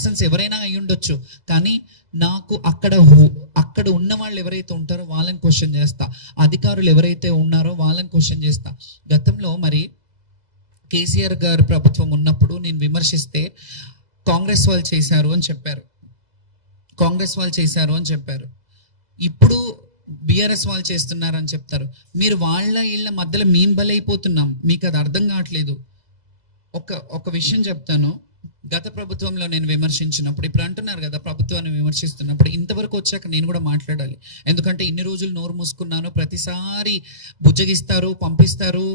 Persons ఎవరైనా అయి ఉండొచ్చు, కానీ నాకు అక్కడ ఉన్న వాళ్ళు ఎవరైతే ఉంటారో వాళ్ళని క్వశ్చన్ చేస్తా, అధికారులు ఎవరైతే ఉన్నారో వాళ్ళని క్వశ్చన్ చేస్తా. గతంలో మరి కేసీఆర్ గారు ప్రభుత్వం ఉన్నప్పుడు నేను విమర్శిస్తే కాంగ్రెస్ వాళ్ళు చేశారు అని చెప్పారు. ఇప్పుడు బీఆర్ఎస్ వాళ్ళు చేస్తున్నారని చెప్తారు. మీరు వాళ్ళ ఇళ్ళ మధ్యలో మేము బలైపోతున్నాం, మీకు అది అర్థం కావట్లేదు. ఒక విషయం చెప్తాను. గత ప్రభుత్వంలో నేను విమర్శించినప్పుడు, ఇప్పుడు అంటున్నారు కదా ప్రభుత్వాన్ని విమర్శిస్తున్నప్పుడు, ఇంతవరకు వచ్చాక నేను కూడా మాట్లాడాలి. ఎందుకంటే ఇన్ని రోజులు నోరు మూసుకున్నాను, ప్రతిసారి బుజ్జగిస్తారు, పంపిస్తారు,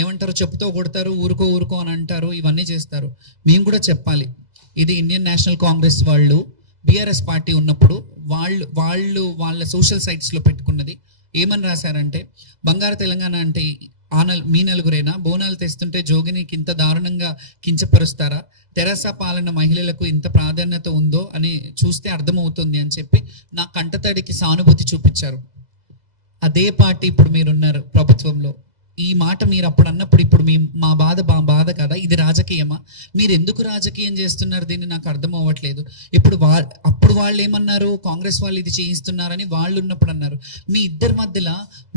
ఏమంటారు చెప్పుతో కొడతారు, ఊరుకో అని అంటారు, ఇవన్నీ చేస్తారు. మేము కూడా చెప్పాలి. ఇది ఇండియన్ నేషనల్ కాంగ్రెస్ వాళ్ళు బీఆర్ఎస్ పార్టీ ఉన్నప్పుడు వాళ్ళ సోషల్ సైట్స్లో పెట్టుకున్నది ఏమని రాశారంటే, బంగారు తెలంగాణ అంటే మీ నలుగురేనా, బోనాలు తెస్తుంటే జోగినికి ఇంత దారుణంగా కించపరుస్తారా, తెరాస పాలన మహిళలకు ఇంత ప్రాధాన్యత ఉందో అని చూస్తే అర్థమవుతుంది అని చెప్పి నా కంటతడికి సానుభూతి చూపించారు. అదే పార్టీ ఇప్పుడు మీరున్నారు ప్రభుత్వంలో. ఈ మాట మీరు అప్పుడు అన్నప్పుడు ఇప్పుడు మా బాధ కదా, ఇది రాజకీయమా? మీరు ఎందుకు రాజకీయం చేస్తున్నారు దీన్ని నాకు అర్థం అవ్వట్లేదు. అప్పుడు వాళ్ళు ఏమన్నారు, కాంగ్రెస్ వాళ్ళు ఇది చేయిస్తున్నారని వాళ్ళు ఉన్నప్పుడు అన్నారు. మీ ఇద్దరి మధ్యలో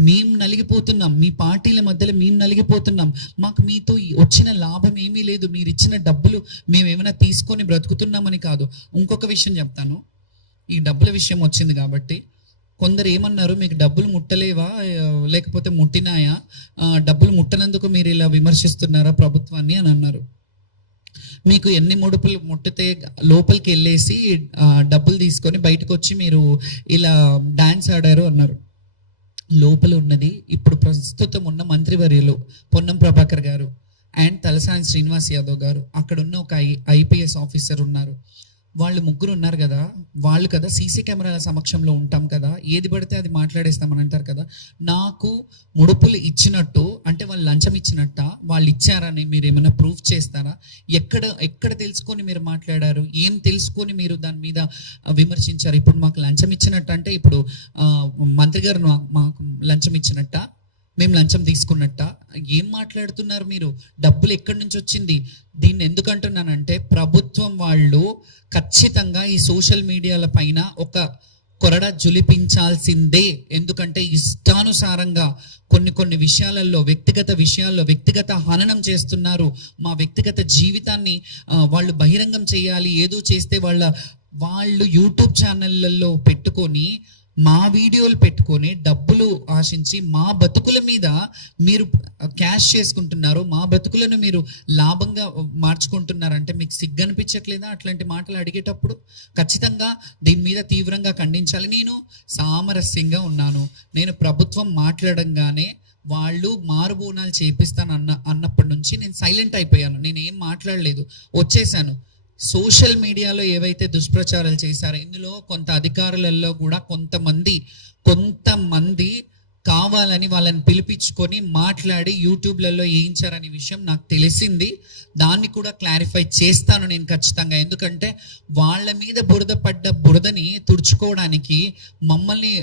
మేము నలిగిపోతున్నాం, మీ పార్టీల మధ్యలో మేము నలిగిపోతున్నాం. మాకు మీతో వచ్చిన లాభం ఏమీ లేదు, మీరు ఇచ్చిన డబ్బులు మేము ఏమైనా తీసుకొని బ్రతుకుతున్నామని కాదు. ఇంకొక విషయం చెప్తాను, ఈ డబ్బుల విషయం వచ్చింది కాబట్టి కొందరు ఏమన్నారు, మీకు డబ్బులు ముట్టలేవా లేకపోతే ముట్టినాయా, డబ్బులు ముట్టనందుకు మీరు ఇలా విమర్శిస్తున్నారా ప్రభుత్వాన్ని అని అన్నారు. మీకు ఎన్ని ముడుపులు ముట్టితే లోపలికి వెళ్ళేసి డబ్బులు తీసుకొని బయటకు వచ్చి మీరు ఇలా డాన్స్ ఆడారు అన్నారు. లోపల ఉన్నది ఇప్పుడు ప్రస్తుతం ఉన్న మంత్రివర్యులు పొన్నం ప్రభాకర్ గారు అండ్ తలసాని శ్రీనివాస్ యాదవ్ గారు, అక్కడ ఉన్న ఒక ఐపీఎస్ ఆఫీసర్ ఉన్నారు. వాళ్ళు ముగ్గురు ఉన్నారు కదా, వాళ్ళు కదా సీసీ కెమెరాల సమక్షంలో ఉంటాం కదా, ఏది పడితే అది మాట్లాడేస్తామని అంటారు కదా. నాకు ముడుపులు ఇచ్చినట్టు అంటే వాళ్ళు లంచం ఇచ్చినట్ట, వాళ్ళు ఇచ్చారని మీరు ఏమైనా ప్రూఫ్ చేస్తారా? ఎక్కడ తెలుసుకొని మీరు మాట్లాడారు? ఏం తెలుసుకొని మీరు దాని మీద విమర్శించారు? ఇప్పుడు మాకు లంచం ఇచ్చినట్టు అంటే ఇప్పుడు మంత్రి గారు మాకు లంచం ఇచ్చినట్ట, మేము లంచం తీసుకున్నట్ట? ఏం మాట్లాడుతున్నారు మీరు? డబ్బులు ఎక్కడి నుంచి వచ్చింది? దీన్ని ఎందుకు అంటున్నానంటే, ప్రభుత్వం వాళ్ళు ఖచ్చితంగా ఈ సోషల్ మీడియాల పైన ఒక కొరడ జులిపించాల్సిందే. ఎందుకంటే ఇష్టానుసారంగా కొన్ని విషయాలలో వ్యక్తిగత హననం చేస్తున్నారు. మా వ్యక్తిగత జీవితాన్ని వాళ్ళు బహిరంగం చేయాలి, ఏదో చేస్తే వాళ్ళు యూట్యూబ్ ఛానళ్ళల్లో పెట్టుకొని మా వీడియోలు పెట్టుకొని డబ్బులు ఆశించి మా బతుకుల మీద మీరు క్యాష్ చేసుకుంటున్నారు, మా బతుకులను మీరు లాభంగా మార్చుకుంటున్నారంటే మీకు సిగ్గు అనిపించట్లేదా? అట్లాంటి మాటలు అడిగేటప్పుడు ఖచ్చితంగా దీని మీద తీవ్రంగా ఖండించాలి. నేను సామరస్యంగా ఉన్నాను. నేను ప్రభుత్వం మాట్లాడంగానే వాళ్ళు మారుబోనాలు చేపిస్తాను అన్నప్పటి నుంచి నేను సైలెంట్ అయిపోయాను. నేను ఏం మాట్లాడలేదు, వచ్చేసాను. సోషల్ మీడియాలో ఏవైతే దుష్ప్రచారాలు చేశారో ఇందులో కొంత అధికారులలో కూడా కొంతమంది కావాలని వాళ్ళని పిలిపించుకొని మాట్లాడి యూట్యూబ్లలో వేయించారనే విషయం నాకు తెలిసింది. దాన్ని కూడా క్లారిఫై చేస్తాను నేను ఖచ్చితంగా. ఎందుకంటే వాళ్ళ మీద బురదని తుడుచుకోవడానికి మమ్మల్ని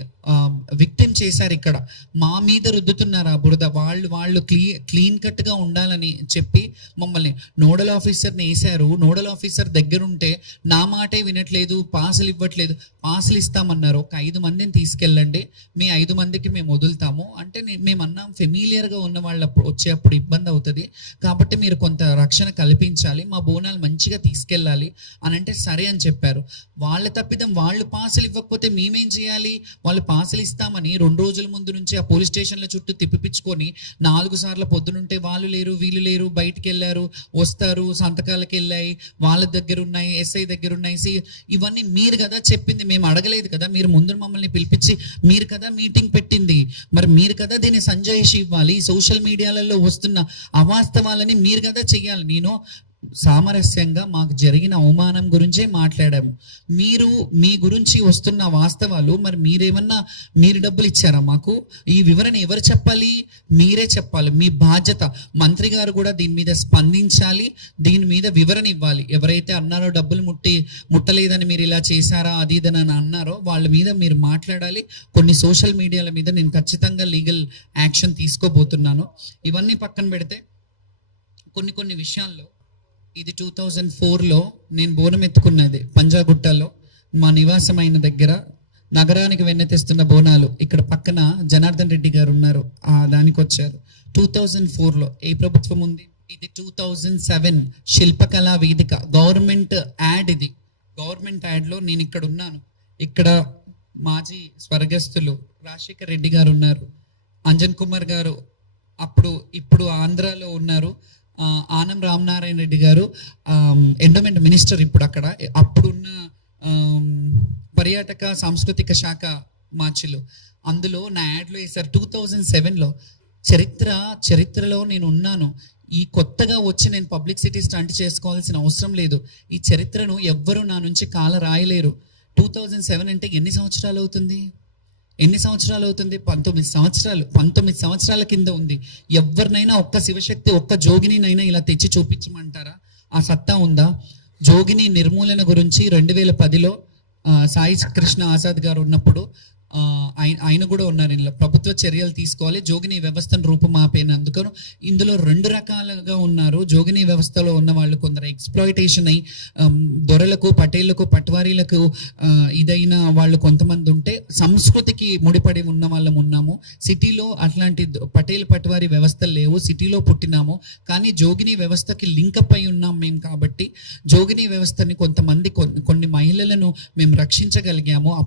విక్టిమ్ చేశారు. ఇక్కడ మా మీద రుద్దుతున్నారు ఆ బురద. వాళ్ళు క్లీన్ కట్గా ఉండాలని చెప్పి మమ్మల్ని నోడల్ ఆఫీసర్ని వేశారు. నోడల్ ఆఫీసర్ దగ్గరుంటే నా మాటే వినట్లేదు, పాసులు ఇవ్వట్లేదు. పాసులు ఇస్తామన్నారు, ఒక 5 మందిని తీసుకెళ్ళండి, మీ 5 మందికి మేము వదులుతాము అంటే మేము అన్నాం, ఫెమిలియర్గా ఉన్న వాళ్ళు వచ్చేప్పుడు ఇబ్బంది అవుతుంది కాబట్టి మీరు కొంత రక్షణ కల్పించాలి, మా బోనాలు మంచిగా తీసుకెళ్ళాలి అని అంటే సరే అని చెప్పారు. వాళ్ళ తప్పిదం, వాళ్ళు పాసులు ఇవ్వకపోతే మేమేం చేయాలి? వాళ్ళు పాసులు ఇస్తామని 2 రోజుల ముందు నుంచి ఆ పోలీస్ స్టేషన్ల చుట్టూ తిప్పిపించుకొని 4 సార్లు పొద్దునుంటే వాళ్ళు లేరు వీళ్ళు లేరు, బయటికి వెళ్ళారు, వస్తారు, సంతకాలకి వెళ్ళాయి, వాళ్ళ దగ్గర ఉన్నాయి, ఎస్ఐ దగ్గర ఉన్నాయి. ఇవన్నీ మీరు కదా చెప్పింది, మేము అడగలేదు కదా. మీరు ముందు మమ్మల్ని పిలిపించి మీరు కదా మీటింగ్ పెట్టింది, మరి మీరు కదా దీన్ని సంజాయిషి ఇవ్వాలి. సోషల్ మీడియాలలో వస్తున్న అవాస్తవాలని మీరు కదా చెయ్యాలి. నేను సామరస్యంగా మాకు జరిగిన అవమానం గురించే మాట్లాడాము. మీరు మీ గురించి వస్తున్న వాస్తవాలు, మరి మీరు డబ్బులు ఇచ్చారా మాకు? ఈ వివరణ ఎవరు చెప్పాలి? మీరే చెప్పాలి, మీ బాధ్యత. మంత్రి గారు కూడా దీని మీద స్పందించాలి, దీని మీద వివరణ ఇవ్వాలి. ఎవరైతే అన్నారో డబ్బులు ముట్టలేదని మీరు ఇలా చేశారా అది ఇదని అన్నారో వాళ్ళ మీద మీరు మాట్లాడాలి. కొన్ని సోషల్ మీడియాల మీద నేను ఖచ్చితంగా లీగల్ యాక్షన్ తీసుకోబోతున్నాను. ఇవన్నీ పక్కన పెడితే కొన్ని విషయాల్లో ఇది 2004లో నేను బోనం ఎత్తుకున్నది పంజాగుట్టలో మా నివాసమైన దగ్గర. నగరానికి వెన్నెతిస్తున్న బోనాలు ఇక్కడ పక్కన జనార్దన్ రెడ్డి గారు ఉన్నారు, ఆ దానికి వచ్చారు 2004లో. ఏ ప్రభుత్వం ఉంది? ఇది 2007 శిల్పకళా వేదిక గవర్నమెంట్ యాడ్. ఇది గవర్నమెంట్ యాడ్లో నేను ఇక్కడ ఉన్నాను. ఇక్కడ మాజీ స్వర్గస్థులు రాజశేఖర్ రెడ్డి గారు ఉన్నారు, అంజన్ కుమార్ గారు ఇప్పుడు ఆంధ్రాలో ఉన్నారు, ఆనం రామనారాయణ రెడ్డి గారు ఎండోమెంట్ మినిస్టర్ ఇప్పుడు అక్కడ. అప్పుడున్న పర్యాటక సాంస్కృతిక శాఖ మార్చులు అందులో నా యాడ్లో వేశారు 2007లో. చరిత్రలో నేను ఉన్నాను. ఈ కొత్తగా వచ్చి నేను పబ్లిసిటీ స్టంట్ చేసుకోవాల్సిన అవసరం లేదు. ఈ చరిత్రను ఎవ్వరూ నా నుంచి కాల రాయలేరు. 2007 అంటే ఎన్ని సంవత్సరాలు అవుతుంది? 19 సంవత్సరాల కింద ఉంది. ఎవరినైనా ఒక్క శివశక్తి ఒక్క జోగినినైనా ఇలా తెచ్చి చూపించమంటారా? ఆ సత్తా ఉందా? జోగిని నిర్మూలన గురించి 2010లో సాయి కృష్ణ ఆజాద్ గారు ఉన్నప్పుడు ఆయన కూడా ఉన్నారు. ఇందులో ప్రభుత్వ చర్యలు తీసుకోవాలి, జోగిని వ్యవస్థను రూపుమాపేనందుకు. ఇందులో 2 రకాలుగా ఉన్నారు. జోగిని వ్యవస్థలో ఉన్న వాళ్ళు కొందరు ఎక్స్ప్లాయిటేషన్ అయి దొరలకు, పటేళ్లకు, పట్వారీలకు ఇదైన వాళ్ళు కొంతమంది ఉంటే, సంస్కృతికి ముడిపడి ఉన్న వాళ్ళం ఉన్నాము. సిటీలో అట్లాంటి పటేల్ పట్వారీ వ్యవస్థలు లేవు, సిటీలో పుట్టినాము. కానీ జోగిని వ్యవస్థకి లింకప్ అయి ఉన్నాం మేము. కాబట్టి జోగిని వ్యవస్థని కొన్ని మహిళలను మేము రక్షించగలిగాము.